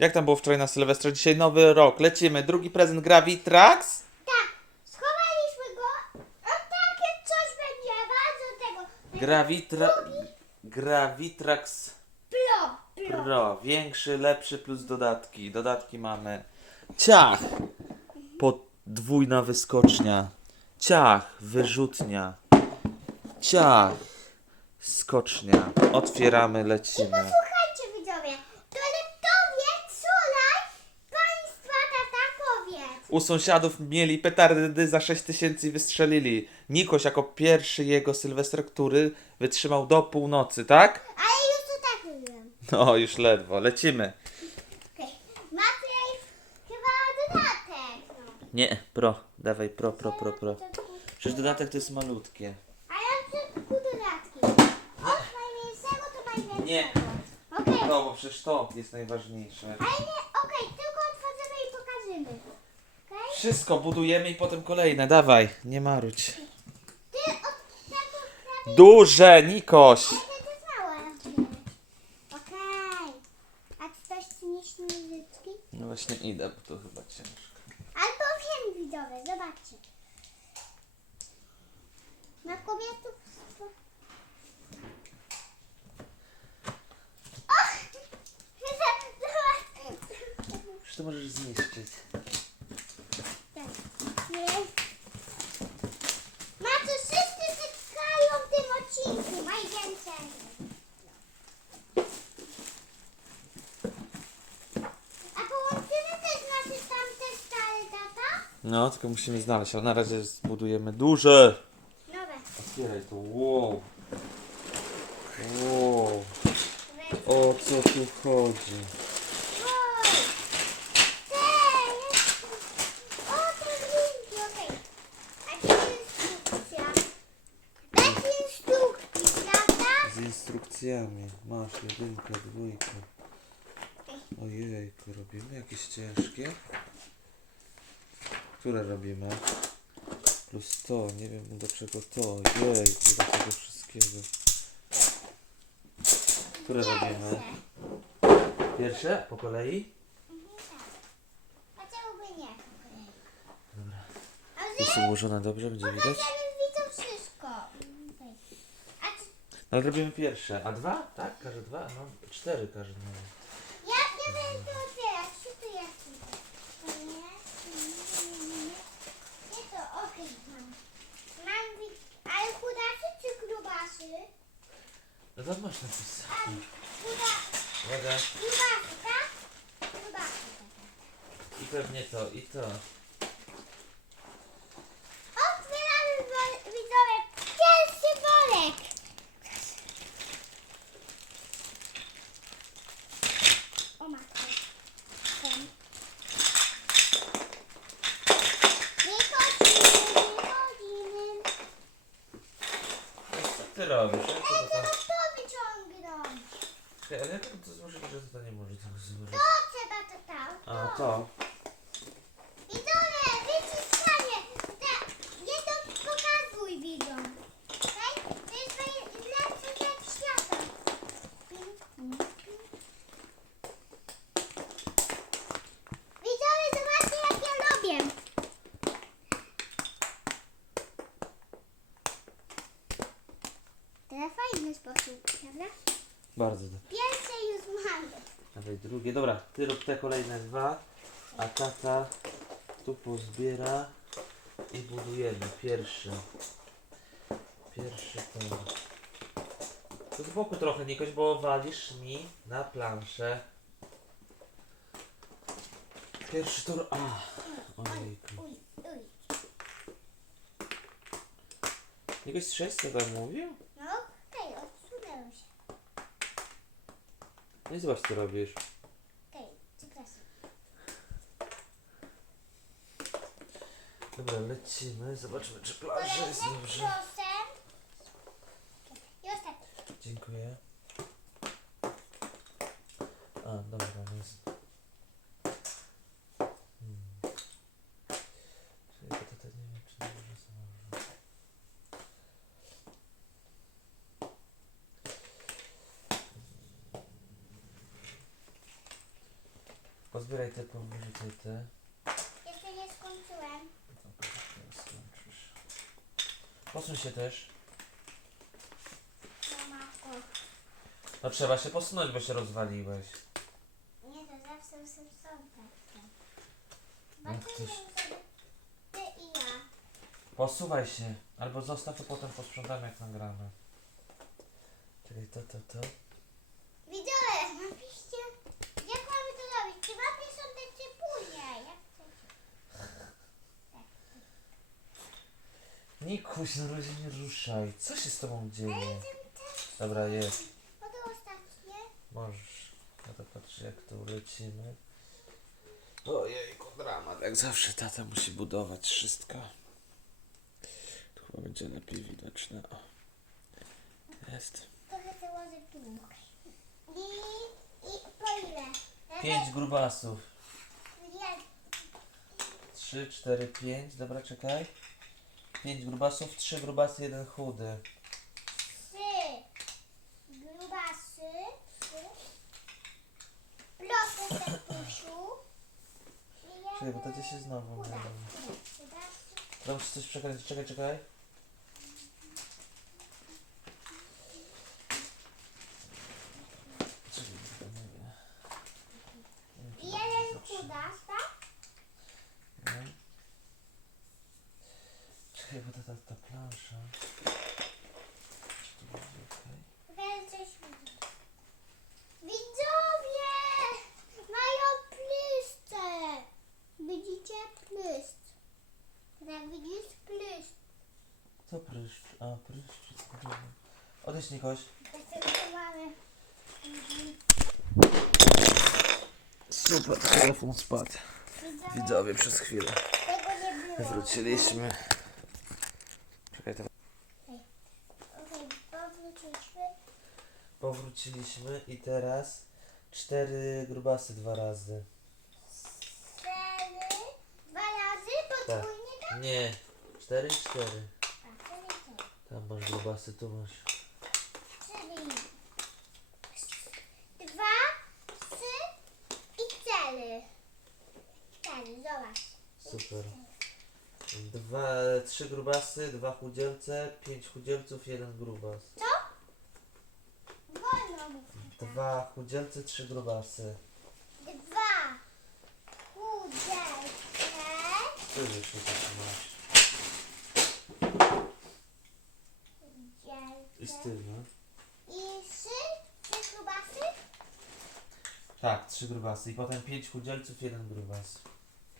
Jak tam było wczoraj na Sylwestra? Dzisiaj nowy rok. Lecimy. Drugi prezent Gravitrax. Tak, schowaliśmy go. O takie coś będzie, bardzo tego. Gravitra... Gravitrax Pro, pro. Pro. Większy, lepszy plus dodatki. Dodatki mamy. Ciach. Podwójna wyskocznia. Ciach. Wyrzutnia. Ciach. Skocznia. Otwieramy, lecimy. U sąsiadów mieli petardy za 6 tysięcy i wystrzelili. Nikoś jako pierwszy jego Sylwester, który wytrzymał do północy, tak? Ale już to tak mówiłem. No, już ledwo. Lecimy. Maciej, chyba dodatek. No. Nie, pro. Dawaj, pro, pro, pro, pro. Przecież dodatek to jest malutkie. A ja chcę tu dodatki. Od najmniejszego do największego. Nie. Okej, No, bo przecież to jest najważniejsze. ale nie, okej, tylko otworzymy i pokażemy. Okej? Wszystko budujemy i potem kolejne. Dawaj, nie marudź. Ty od tego prawie Duże, Nikoś! Okej. A czy coś przyniesie muzyczki? No właśnie idę, bo to chyba ciężko. Albo wiem widzowie, zobaczcie. Na kobietów... Och! Przecież to możesz zniszczyć. Macie, wszyscy czekają w tym odcinku, najwięcej. A połączymy też nasze tamte stare tata? No, tylko musimy znaleźć, ale na razie zbudujemy duże. Nowe. Otwieraj to, wow. Wow. O co tu chodzi? Wow. Cześć! O, to linki, okej. A gdzie jest instrukcja? Bez instrukcji, prawda? Z instrukcjami. Masz jedynkę, dwójkę. Ojejku, robimy jakieś ciężkie? Które robimy? Plus to, nie wiem do czego to. Jejku, do tego wszystkiego. Które robimy? Pierwsze? Po kolei? A czemu by nie? Dobra. A Jest ułożone dobrze, będzie widać? pokażemy widzom wszystko. Okej. A czy, No ale robimy pierwsze. A dwa? Tak? Każe dwa? No cztery każe nawet. ja, ja będę to otwierać. Co tu jest? To nie? Nie, nie, nie. Nie to, okej, mam. Mam wi- ale chudacy czy grubasy? No to masz napisane. A, chuda, Uwaga. grubasy, tak? Grubasy. I pewnie to, i to. Otwieramy wo- widzowie pierwszy worek. O matko. Ten. Wychodzimy, wychodzimy. Co ty robisz? Jak to, Ej, to, trzeba to wyciągnąć. Czekaj, ale jak to, to jest możliwe, że to nie może tego złożyć? To trzeba to tam. A, to. Widzowie, wyciskanie. Nie to pokazuj widzom. Okej? To jest najlepszy rzecz świata. Widzowie, zobaczcie jak ja robię. To fajny sposób, prawda? Bardzo dobrze. Dawaj drugie. Dobra, ty rób te kolejne dwa, a tata tu pozbiera i budujemy. Pierwszy. Pierwszy to. Tu z boku trochę, Nikoś, bo walisz mi na planszę. Pierwszy tor. A, ojejku. Nikoś z 6 co tam mówił? No okej, odsunęło się. No i zobacz co robisz. Okej, przepraszam. Dobra, lecimy. Zobaczmy, czy plaża jest Koledzy, dobrze. proszę. Już tak. Dziękuję. A, dobra, no jest. Hmm. Czyli to tutaj nie wiem, czy dobrze założę. Pozbieraj te, powyrzucaj te. Jeszcze nie skończyłem. Dobra, teraz skończysz. Posuń się też. No matko. No trzeba się posunąć, bo się rozwaliłeś. Nie, to zawsze są są takie. Jak Zobaczymy sobie ty i ja. Posuwaj się. Albo zostaw to potem posprzątamy jak nagramy. Czyli to, to, to. Widzowie, napiszcie, jak mamy to robić. Czy wam nie są czy później? Jak chcecie. Nikuś, na razie nie ruszaj. Co się z tobą dzieje? Dobra, jest. No ostatnie. Możesz. Ja to patrzę jak tu lecimy. Ojejku, dramat. Jak zawsze tata musi budować wszystko. Tu chyba będzie lepiej widoczne. O. Jest. Trochę założę tu. I, i po ile? Pięć grubasów. Trzy, cztery, pięć. Dobra, czekaj. Pięć grubasów, trzy grubasy, jeden chudy. Trzy grubasy. Trzy. Proszę tatusiu. Czekaj, bo gdzieś się znowu myli. Chuda. Tam muszę coś przekręcić. Czekaj. Czekaj, tylko nie wiem. Nie I wiem, czy jeden dobrze chuda, tak? zatrzymam. Czekaj, bo ta, ta, ta plansza. Czy tu będzie okej? Więcej śmieci. Widzowie! Mają plyszcze! Widzicie plyszcz? Tak, widzisz plyszcz? Co pryszcz? A, pryszcz. dobra. Odejdź Nikoś. Super, telefon spadł. Widzowie, Widzowie przez chwilę. tego nie było. Wróciliśmy. Czekaj, to Okej, powróciliśmy. Powróciliśmy i teraz cztery grubasy dwa razy. Cztery. Dwa razy podwójnie tak? Nie, cztery i cztery. Tam masz grubasy, tu masz. Czyli dwa, trzy i cztery. Cztery, zobacz. Super. Dwa, trzy grubasy, dwa chudzielce, pięć chudzielców, jeden grubas. Co? Wolno. Dwa chudzielce, trzy grubasy. Dwa się tak masz. I tym, no. I trzy, trzy grubasy. Tak, trzy grubasy. I potem pięć chudzielców, jeden grubas.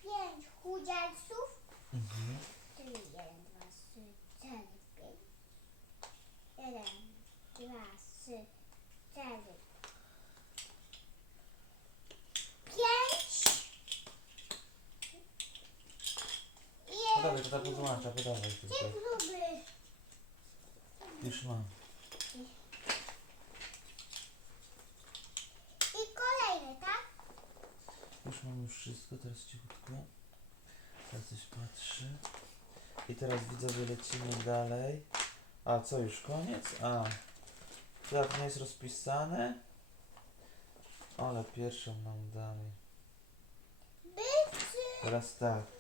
Pięć chudelców. Mhm. Czyli jeden, dwa, trzy, cztery, pięć. Jeden, dwa, trzy, cztery. Pięć. I Podawaj, to tak podłącza, podawaj Gdzie tutaj. gruby? Już mam. I kolejny, tak? Już mam już wszystko, teraz cichutko. Teraz coś patrzę. I teraz widzowie lecimy dalej. A co już koniec? A. Tak nie jest rozpisane. Ale pierwszą nam dali. Bycy. Teraz tak.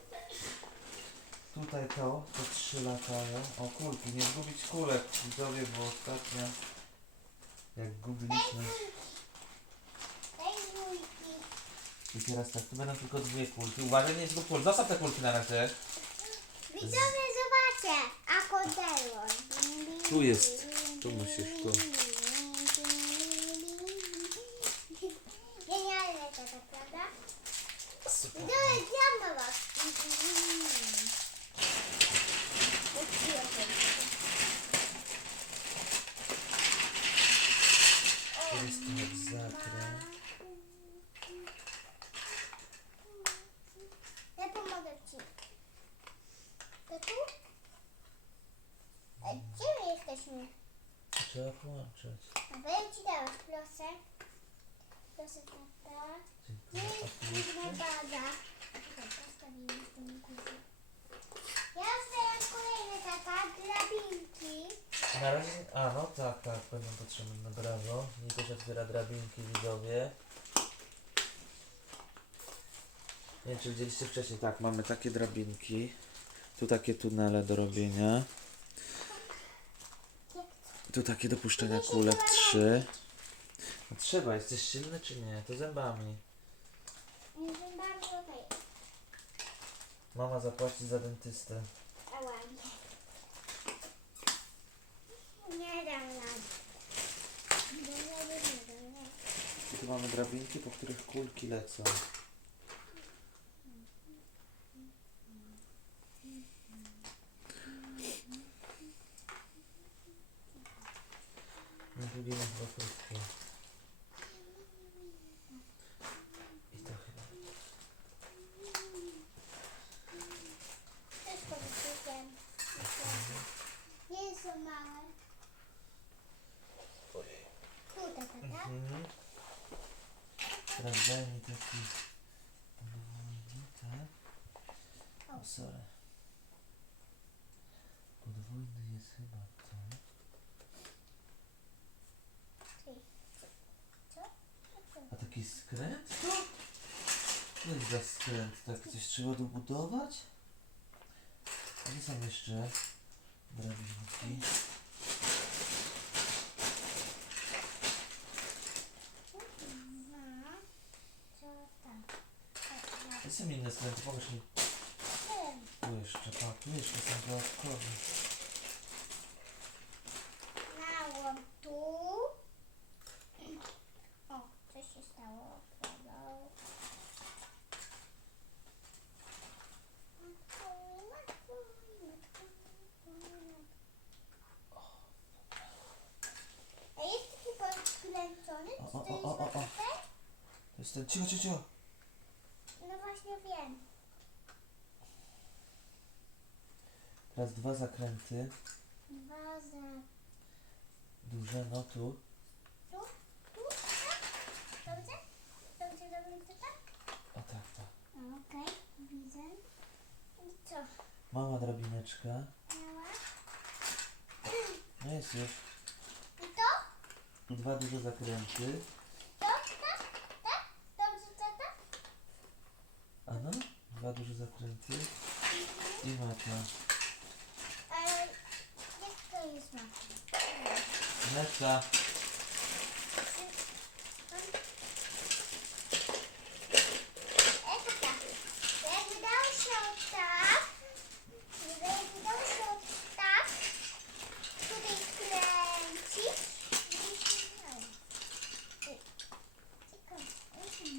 Tutaj to, te trzy latają. O kulki, nie zgubić kulek widzowie, bo ostatnio jak gubiliśmy. I teraz tak, tu będą tylko dwie kulki. Uważaj, nie zgub kul. Zostaw te kulki na razie. Widzowie, zobaczcie. Akodelon. Tu jest. Tu musisz, tu. Genialne to, to prawda? Super. Widzowie, zjadłam was. Jak zakręt. Ja pomogę ci. To tu? A gdzie my jesteśmy? Trzeba połączyć. A powiem ci teraz, proszę. Proszę tata. Nie jest baza. Postawimy w tym górze. Ja otwieram kolejne tata, drabinki. Na razie, a no tak, tak, będą potrzebne na brawo. Nikoś otwiera drabinki widzowie. Nie wiem, czy widzieliście wcześniej, tak, mamy takie drabinki. Tu takie tunele do robienia. Tu takie do puszczania kulek, trzy. No trzeba, jesteś silny czy nie? To zębami. Nie wiem, bardzo okej. Mama zapłaci za dentystę. A ładnie. Nie dam rady. Nie dam rady, nie dam rady. I tu mamy drabinki, po których kulki lecą. No drugie ma chyba krótkie. I to chyba. Też powiedziałem. Nie są małe. Ojej. Tutaj, tak? Mhm. Mi taki podwójny, tak? O, sorry. Podwójny jest chyba to. A taki skręt? to? Co jest za skręt? Tak coś trzeba dobudować? Gdzie są jeszcze drabinki? Dwa. Co tam? Tak, są inne skręty? Pokaż mi. Tu jeszcze, pa, tu jeszcze są dodatkowe. Małą tu. O, co się stało? A jest taki podkręcony? O, o, o, o, o? To jest ten, cicho, cicho, cicho. No właśnie wiem. Teraz dwa zakręty. Dwa za Duże, no tu. tu, tu, tak? Dobrze? Dobrze, to tak? O tak, tak. Okej, widzę. I co? Mała drabineczka. Miała? No jest już. I to? Dwa duże zakręty. To? Tak? Tak? Dobrze, tata? A no, dwa duże zakręty. I mata. Ale jak to jest ma? Meta. E, tata. Jakby dał się tak, jakby dał się tak, tutaj skręcić, i się dało. Ej, ciekawe, jakie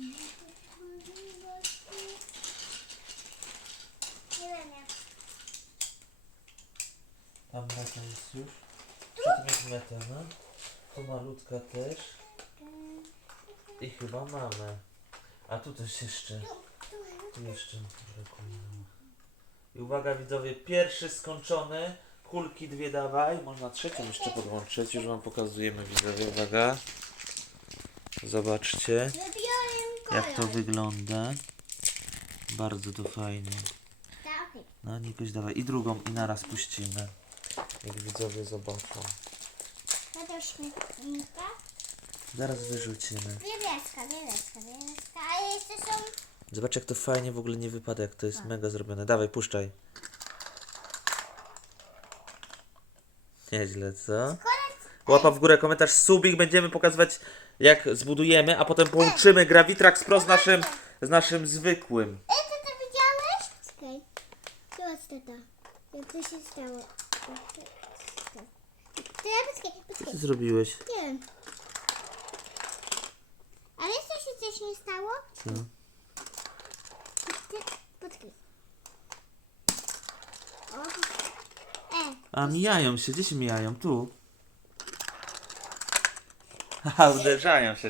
możliwości? Nie wiem jak. Tam meta jest już. Tym jest meta, no. Tu malutka też. I chyba mamy. A tu też jeszcze. Tu, jeszcze brakuje. I uwaga widzowie, pierwszy skończony. Kulki dwie dawaj. Można trzecią jeszcze podłączyć. Już wam pokazujemy widzowie, uwaga. Zobaczcie jak to wygląda. Bardzo to fajnie. No Nikoś dawaj. I drugą i naraz puścimy. Jak widzowie zobaczą. To też śmietnika. Zaraz wyrzucimy. Wieleczka, wieleczka, wieleczka. A jeszcze są... Zobacz jak to fajnie w ogóle nie wypada, jak to jest mega zrobione. Dawaj, puszczaj. Nieźle, co? Łapa w górę, komentarz, subik, będziemy pokazywać jak zbudujemy, a potem połączymy Gravitrax Pro z naszym, z naszym zwykłym. Ej, ty to widziałeś? Czekaj. Zobacz, tata. Jak to się stało. Ty, ja poczekaj, Co poczekaj. ty zrobiłeś? Nie wiem. Ale jeszcze się coś nie stało? Co? Ty, poczekaj. O. E, A mijają się, gdzie się mijają? Tu. Haha, uderzają się.